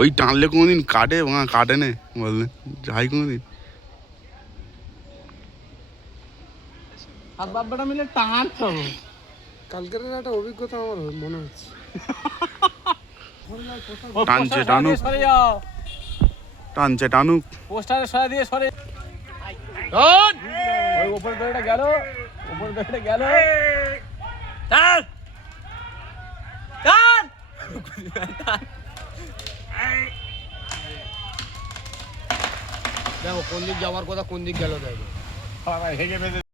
ওই টানলে কোনোদিন কাটে কাটে না বললে যাই কোনোদিন হাত বাপ্পাটা মিলে টানছো। কালকের একটা অভিজ্ঞতা আমার মনে হচ্ছে। টানছে টানুক টানছে টানুক পোস্টারে সরা দিয়ে সরে ওই উপর দড়িটা গেল, উপর দড়িটা গেল। টান টান দেখো কোন দিক যাওয়ার কথা, কোন দিক গেল দেখো।